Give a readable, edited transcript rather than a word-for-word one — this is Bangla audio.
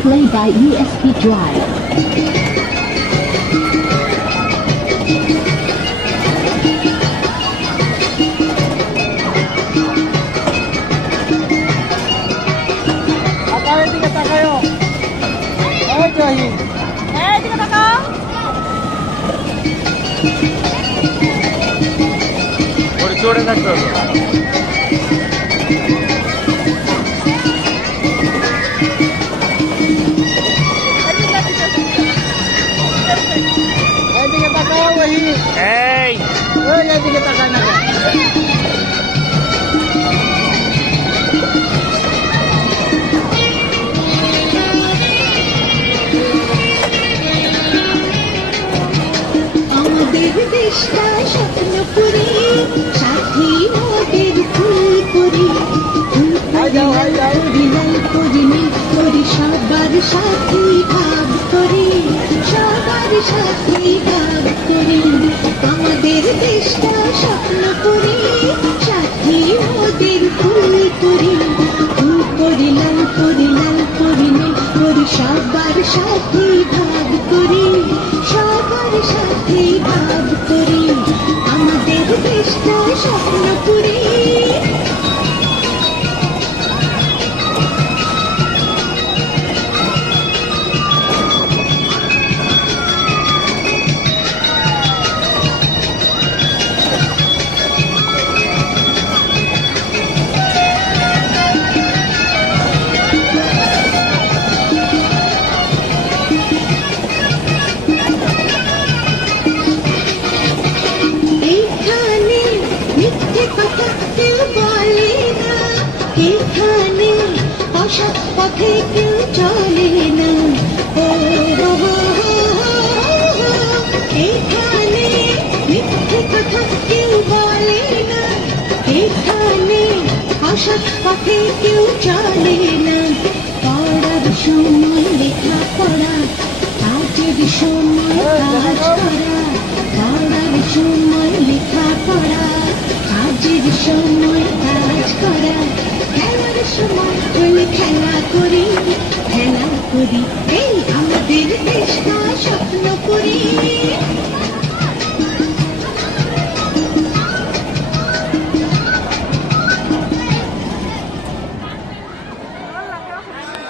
Play by USB drive. Tiga tak kayo. Ay, Johi. Tiga tak kau. Or chode na karo. Ay, tiga tak kayo, Wahi. Hey. Ay, tiga tak kana. দেশটা স্বপ্নপুরী সাথী নদের ফুলপুরি বিলাল করিনি করি সবার সাথী ভাব করি সবার সাথী ভাব করি আমাদের দেশটা স্বপ্নপুরী সাথী নদের ফুলপুরি ফুলপুরি লাল করিনি করি সবার সাথী ভাব করি সবার সাথী ভাব করি আমাদের দেশটা স্বপ্নপুরী এখানে অসৎ পথে কেউ চলে না এখানে মিথ্যে কথা কেউ বলে না এখানে অসৎ পথে কেউ চলে না পড়ার সময় লেখা পড়া কাজের সময় কাজ করা পড়ার সময় লেখা পড়া কাজের সময় কাজ করা খেলার সময় হলে খেলা করি